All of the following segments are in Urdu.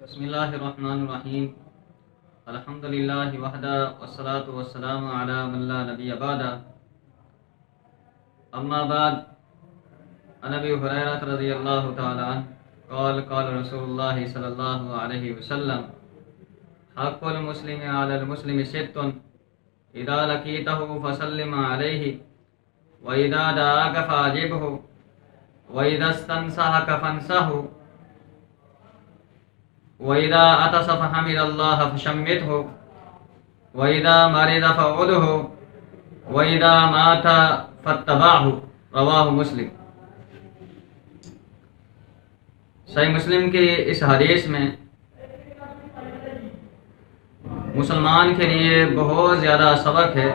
بسم اللہ الرحمن الرحیم الحمد للہ وحدہ والصلاة والسلام علی من لا نبی بعدہ اما بعد عن ابی ہریرہ رضی اللہ تعالی عنہ قال قال رسول اللہ صلی اللہ علیہ وسلم حق المسلم علی المسلم ست اذا لقیتہ فسلم علیہ واذا دعاک فاجبہ واذا استنصحک فانصحہ وَإِذَا عَطَسَ فَحَمِدَ اللَّهَ فَشَمِّتْهُ وَإِذَا مَرِضَ فَعُودْهُ وَإِذَا مَاتَ فَاتَّبَعْهُ رواہ مسلم۔ صحیح مسلم کی اس حدیث میں مسلمان کے لیے بہت زیادہ سبق ہے۔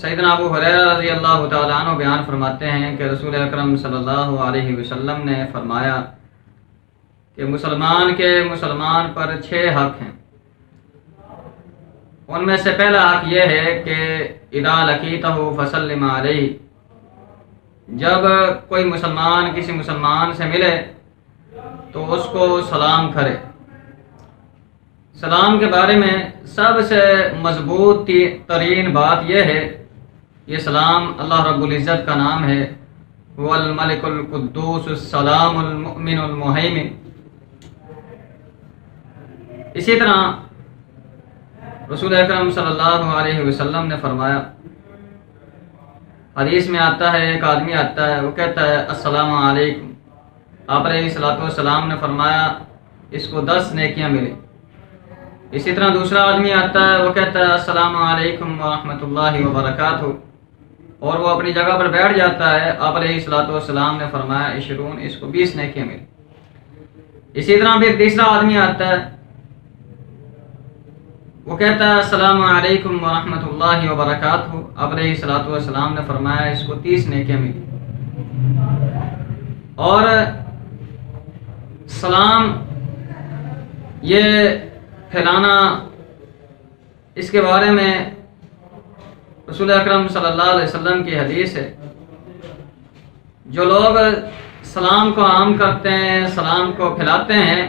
سیدنا ابو ہریرہ رضی اللہ تعالیٰ عنہ بیان فرماتے ہیں کہ رسول اکرم صلی اللہ علیہ وسلم نے فرمایا کہ مسلمان پر 6 حق ہیں۔ ان میں سے پہلا حق یہ ہے کہ اذا لقیتہ فسلم علیہ، جب کوئی مسلمان کسی مسلمان سے ملے تو اس کو سلام کرے۔ سلام کے بارے میں سب سے مضبوط ترین بات یہ ہے، یہ سلام اللہ رب العزت کا نام ہے، هو الملک القدوس السلام المؤمن المہیمن۔ اسی طرح رسول اکرم صلی اللہ علیہ وسلم نے فرمایا، حدیث میں آتا ہے، ایک آدمی آتا ہے، وہ کہتا ہے السلام علیکم، آپ علیہ الصلوۃ والسلام نے فرمایا اس کو 10 نیکیاں ملیں۔ اسی طرح دوسرا آدمی آتا ہے، وہ کہتا ہے السلام علیکم ورحمۃ اللہ وبرکاتہ، اور وہ اپنی جگہ پر بیٹھ جاتا ہے، آپ علیہ الصلوۃ والسلام نے فرمایا 20، اس کو 20 نیکیاں ملیں۔ اسی طرح پھر تیسرا آدمی آتا ہے، وہ کہتا ہے السلام علیکم ورحمۃ اللہ وبرکاتہ، آپ علیہ الصلوۃ والسلام نے فرمایا اس کو 30 نیکیاں ملی۔ اور سلام یہ پھیلانا، اس کے بارے میں رسول اکرم صلی اللہ علیہ وسلم کی حدیث ہے، جو لوگ سلام کو عام کرتے ہیں، سلام کو پھیلاتے ہیں،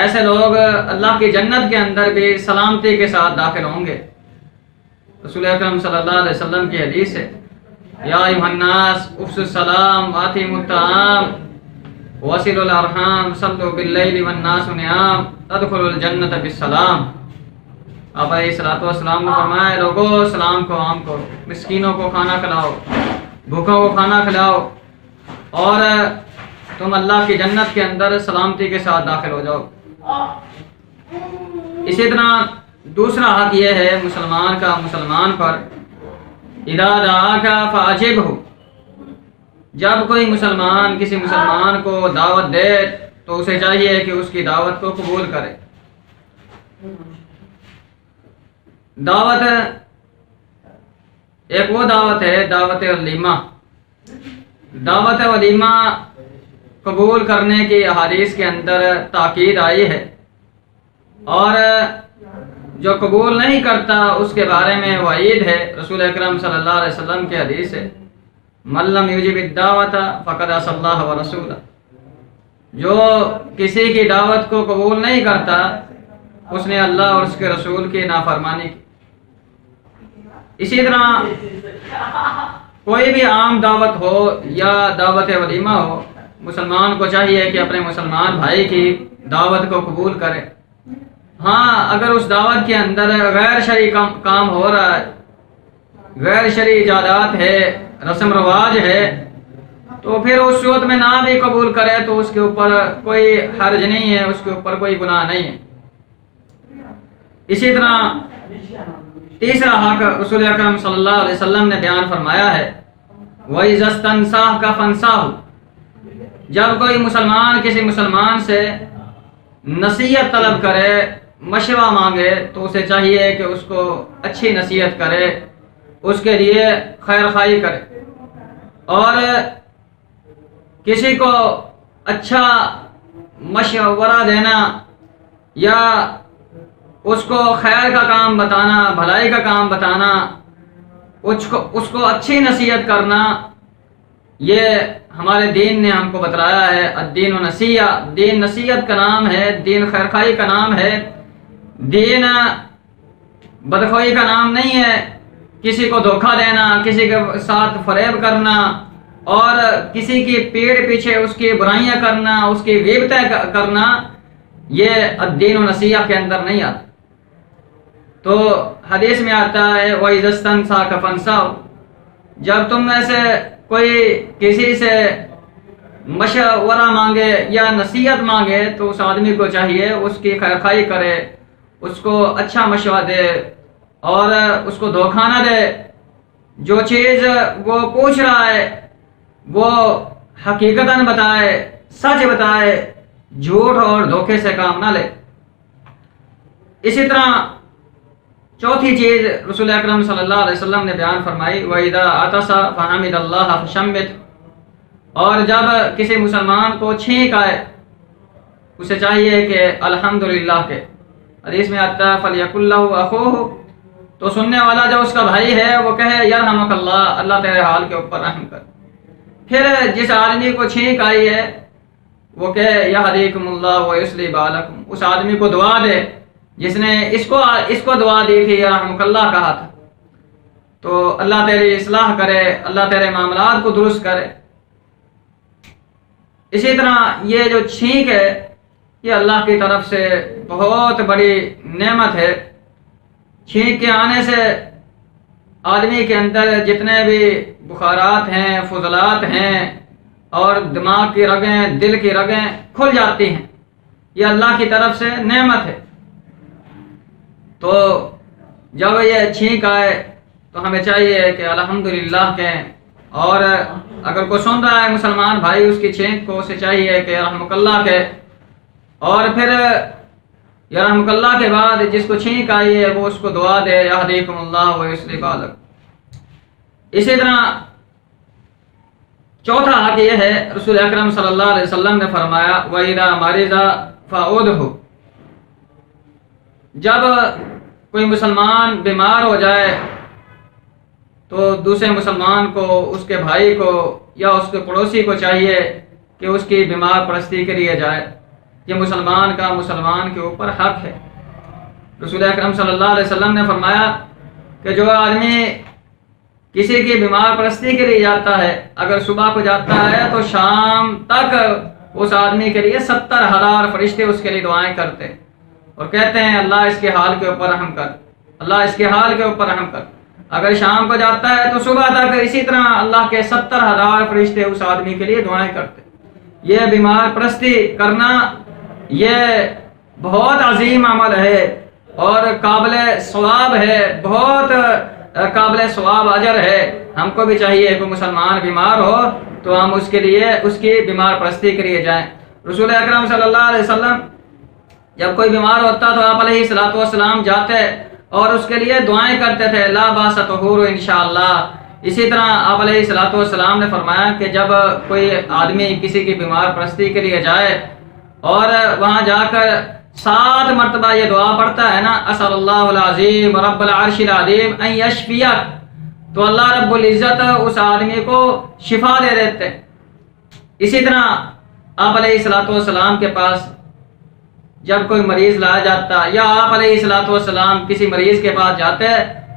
ایسے لوگ اللہ کی جنت کے اندر بھی سلامتی کے ساتھ داخل ہوں گے۔ رسول اکرم صلی اللہ علیہ وسلم کی حدیث ہے، یا ایھا الناس افشوا السلام واتیموا الطعام وصلوا الارحام صلوا باللیل والناس نیام تدخلوا الجنۃ بالسلام۔ آپ علیہ الصلوۃ والسلام نے فرمایا، لوگوں سلام کو عام کرو، مسکینوں کو کھانا کھلاؤ، بھوکوں کو کھانا کھلاؤ، اور تم اللہ کی جنت کے اندر سلامتی کے ساتھ داخل ہو جاؤ۔ اسی طرح دوسرا حق یہ ہے مسلمان کا مسلمان پر، اذا دعاک فاجبہ، جب کوئی مسلمان کسی مسلمان کو دعوت دے تو اسے چاہیے کہ اس کی دعوت کو قبول کرے۔ دعوت ایک وہ دعوت ہے، دعوت ولیمہ۔ دعوت ولیمہ قبول کرنے کی احادیث کے اندر تاکید آئی ہے، اور جو قبول نہیں کرتا اس کے بارے میں وعید ہے۔ رسول اکرم صلی اللہ علیہ وسلم کی حدیث ہے، من لم یجب الدعوۃ فقد عصی اللہ ورسولہ، جو کسی کی دعوت کو قبول نہیں کرتا اس نے اللہ اور اس کے رسول کی نافرمانی کی۔ اسی طرح کوئی بھی عام دعوت ہو یا دعوت ولیمہ ہو، مسلمان کو چاہیے کہ اپنے مسلمان بھائی کی دعوت کو قبول کرے۔ ہاں، اگر اس دعوت کے اندر غیر شرعی کام ہو رہا ہے، غیر شرعی ایجادات ہے، رسم رواج ہے، تو پھر اس صورت میں نہ بھی قبول کرے تو اس کے اوپر کوئی حرج نہیں ہے، اس کے اوپر کوئی گناہ نہیں ہے۔ اسی طرح تیسرا حق رسول اکرم صلی اللہ علیہ وسلم نے بیان فرمایا ہے، وَإِذَا اسْتَنصَحَكَ فَانصَحْهُ، جب کوئی مسلمان کسی مسلمان سے نصیحت طلب کرے، مشورہ مانگے، تو اسے چاہیے کہ اس کو اچھی نصیحت کرے، اس کے لیے خیر خواہی کرے، اور کسی کو اچھا مشورہ دینا یا اس کو خیر کا کام بتانا، بھلائی کا کام بتانا، اس کو اچھی نصیحت کرنا، یہ ہمارے دین نے ہم کو بتلایا ہے، الدین نصیحت، دین نصیحت کا نام ہے، دین خیرخواہی کا نام ہے، دین بدخواہی کا نام نہیں ہے، کسی کو دھوکہ دینا، کسی کے ساتھ فریب کرنا اور کسی کی پیڑ پیچھے اس کی برائیاں کرنا، اس کی غیبتیں کرنا، یہ الدین نصیحت کے اندر نہیں آتا۔ تو حدیث میں آتا ہے وَإِذَا اسْتَنْصَحَكَ فَانْصَحْهُ، جب تم میں سے کوئی کسی سے مشورہ مانگے یا نصیحت مانگے تو اس آدمی کو چاہیے اس کی خیرخواہی کرے، اس کو اچھا مشورہ دے اور اس کو دھوکہ نہ دے۔ جو چیز وہ پوچھ رہا ہے وہ حقیقتاً بتائے، سچ بتائے، جھوٹ اور دھوکے سے کام نہ لے۔ اسی طرح چوتھی چیز رسول اکرم صلی اللہ علیہ وسلم نے بیان فرمائی وَإِذَا عَطَسَ فَحَمِدَ اللَّهَ فَشَمِّتْ، اور جب کسی مسلمان کو چھینک آئے اسے چاہیے کہ الحمدللہ کہ حدیث میں آتا ہے فَلْيَقُلْ لَهُ أَخُوهُ، تو سننے والا جو اس کا بھائی ہے وہ کہے یرحمک اللہ، اللہ تیرے حال کے اوپر رحم کر۔ پھر جس آدمی کو چھینک آئی ہے وہ کہے یہدیکم اللہ ویصلح بالکم، اس آدمی کو دعا دے جس نے اس کو دعا دی تھی یرحمک اللہ کہا تھا، تو اللہ تیری اصلاح کرے، اللہ تیرے معاملات کو درست کرے۔ اسی طرح یہ جو چھینک ہے یہ اللہ کی طرف سے بہت بڑی نعمت ہے۔ چھینک کے آنے سے آدمی کے اندر جتنے بھی بخارات ہیں، فضلات ہیں اور دماغ کی رگیں، دل کی رگیں کھل جاتی ہیں، یہ اللہ کی طرف سے نعمت ہے۔ تو جب یہ چھینک آئے تو ہمیں چاہیے کہ الحمدللہ کہیں، اور اگر کوئی سن رہا ہے مسلمان بھائی اس کی چھینک کو، اسے چاہیے کہ رحمک اللہ کہے، اور پھر یرحمک اللہ کے بعد جس کو چھینک آئی ہے وہ اس کو دعا دے یہدیکم اللہ ویصلح بالکم۔ اسی طرح چوتھا حق یہ ہے رسول اکرم صلی اللہ علیہ وسلم نے فرمایا وَإِذَا مَرِضَ فَعُودْهُ، جب کوئی مسلمان بیمار ہو جائے تو دوسرے مسلمان کو، اس کے بھائی کو یا اس کے پڑوسی کو چاہیے کہ اس کی بیمار پرستی کے لیے جائے۔ یہ مسلمان کا مسلمان کے اوپر حق ہے۔ رسول اکرم صلی اللہ علیہ وسلم نے فرمایا کہ جو آدمی کسی کی بیمار پرستی کے لیے جاتا ہے، اگر صبح کو جاتا ہے تو شام تک اس آدمی کے لیے 70,000 فرشتے اس کے لیے دعائیں کرتے اور کہتے ہیں اللہ اس کے حال کے اوپر رحم کر، اللہ اس کے حال کے اوپر رحم کر۔ اگر شام کو جاتا ہے تو صبح تک اسی طرح اللہ کے 70,000 فرشتے اس آدمی کے لیے دعائیں کرتے۔ یہ بیمار پرستی کرنا یہ بہت عظیم عمل ہے اور قابل ثواب ہے، بہت قابل ثواب اجر ہے۔ ہم کو بھی چاہیے کہ مسلمان بیمار ہو تو ہم اس کے لیے، اس کی بیمار پرستی کے لیے جائیں۔ رسول اکرم صلی اللہ علیہ وسلم جب کوئی بیمار ہوتا تو آپ علیہ الصلوۃ والسلام جاتے اور اس کے لیے دعائیں کرتے تھے لا باس طہور انشاءاللہ۔ اسی طرح آپ علیہ الصلوۃ والسلام نے فرمایا کہ جب کوئی آدمی کسی کی بیمار پرستی کے لیے جائے اور وہاں جا کر 7 مرتبہ یہ دعا پڑھتا ہے نا اسأل اللہ العظیم رب العرش العظیم ان یشفیک، تو اللہ رب العزت اس آدمی کو شفا دے دیتے۔ اسی طرح آپ علیہ الصلوۃ والسلام کے پاس جب کوئی مریض لایا جاتا یا آپ علیہ الصلوۃ والسلام کسی مریض کے پاس جاتے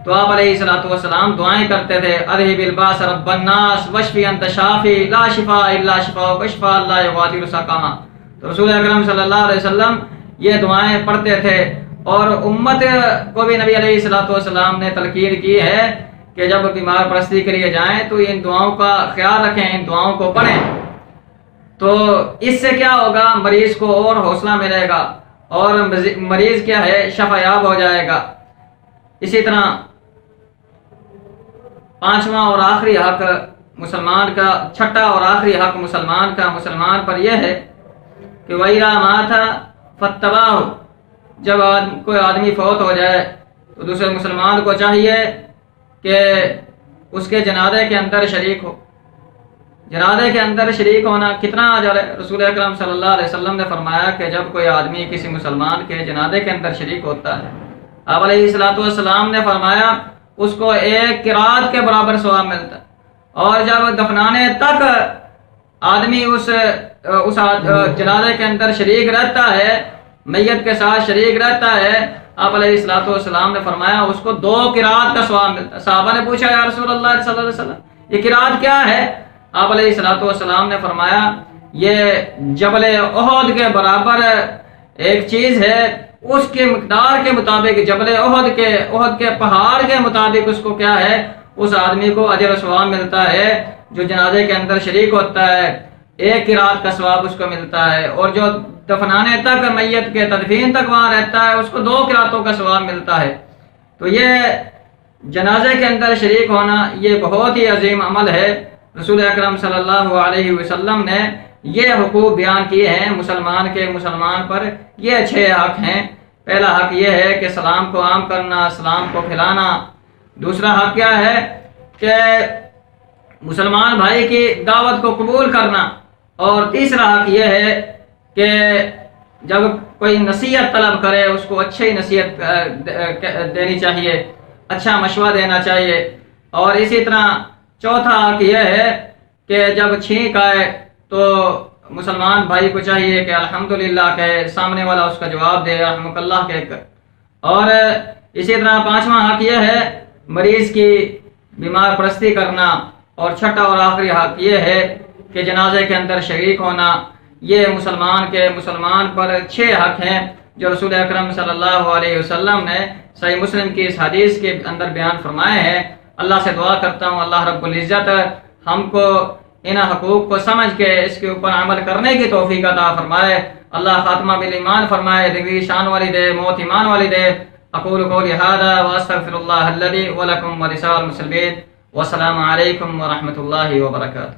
تو آپ علیہ الصلوۃ والسلام دعائیں کرتے تھے اذهب الباس رب الناس واشفی انت شافی لا شفاء الا شفاءک شفاء لا یغادر سقما۔ تو رسول اکرم صلی اللہ علیہ وسلم یہ دعائیں پڑھتے تھے اور امت کو بھی نبی علیہ الصلوۃ والسلام نے تلقین کی ہے کہ جب بیمار پرستی کے لیے جائیں تو ان دعاؤں کا خیال رکھیں، ان دعاؤں کو پڑھیں۔ تو اس سے کیا ہوگا، مریض کو اور حوصلہ ملے گا اور مریض کیا ہے شفا یاب ہو جائے گا۔ اسی طرح 5واں اور آخری حق مسلمان کا، 6واں اور آخری حق مسلمان کا مسلمان پر یہ ہے کہ وَإِذَا مَاتَ فَاتَّبَعْهُ، جب کوئی آدمی فوت ہو جائے تو دوسرے مسلمان کو چاہیے کہ اس کے جنازے کے اندر شریک ہو۔ جنازے کے اندر شریک ہونا کتنا اجر ہے۔ رسول اکرم صلی اللہ علیہ وسلم نے فرمایا کہ جب کوئی آدمی کسی مسلمان کے جنازے کے اندر شریک ہوتا ہے، آپ علیہ الصلوۃ والسلام نے فرمایا اس کو 1 قرات کے برابر ثواب ملتا ہے، اور جب دفنانے تک آدمی اس جنازے کے اندر شریک رہتا ہے، میت کے ساتھ شریک رہتا ہے، آپ علیہ الصلوۃ والسلام نے فرمایا اس کو 2 قرات کا ثواب ملتا ہے۔ صحابہ نے پوچھا یا رسول اللہ صلی اللہ علیہ وسلم یہ قرات کیا ہے؟ آپ علیہ الصلوۃ والسلام نے فرمایا یہ جبل احد کے برابر ایک چیز ہے، اس کے مقدار کے مطابق جبل احد کے پہاڑ کے مطابق اس کو کیا ہے، اس آدمی کو اجر و ثواب ملتا ہے جو جنازے کے اندر شریک ہوتا ہے، 1 قرات کا ثواب اس کو ملتا ہے، اور جو دفنانے تک میت کے تدفین تک وہاں رہتا ہے اس کو 2 قراتوں کا ثواب ملتا ہے۔ تو یہ جنازے کے اندر شریک ہونا یہ بہت ہی عظیم عمل ہے۔ رسول اکرم صلی اللہ علیہ وسلم نے یہ حقوق بیان کیے ہیں مسلمان پر، یہ 6 حق ہیں۔ پہلا حق یہ ہے کہ سلام کو عام کرنا، سلام کو پھیلانا۔ دوسرا حق کیا ہے کہ مسلمان بھائی کی دعوت کو قبول کرنا، اور تیسرا حق یہ ہے کہ جب کوئی نصیحت طلب کرے اس کو اچھی نصیحت دینی چاہیے، اچھا مشورہ دینا چاہیے۔ اور اسی طرح چوتھا حق یہ ہے کہ جب چھینک آئے تو مسلمان بھائی کو چاہیے کہ الحمدللہ کہے، سامنے والا اس کا جواب دے رحمک اللہ کہہ کر۔ اور اسی طرح 5واں حق یہ ہے مریض کی بیمار پرستی کرنا، اور چھٹا اور آخری حق یہ ہے کہ جنازے کے اندر شریک ہونا۔ یہ مسلمان پر 6 حق ہیں جو رسول اکرم صلی اللہ علیہ وسلم نے صحیح مسلم کی اس حدیث کے اندر بیان فرمائے ہیں۔ اللہ سے دعا کرتا ہوں اللہ رب العزت ہم کو ان حقوق کو سمجھ کے اس کے اوپر عمل کرنے کی توفیق عطا فرمائے۔ اللہ خاتمہ بالایمان فرمائے، زندگی شان والی دے، موت ایمان والی دے۔ اقول قولی ھذا واستغفر اللہ الذی ولکم ولسائر المسلمین، والسلام علیکم ورحمۃ اللہ وبرکاتہ۔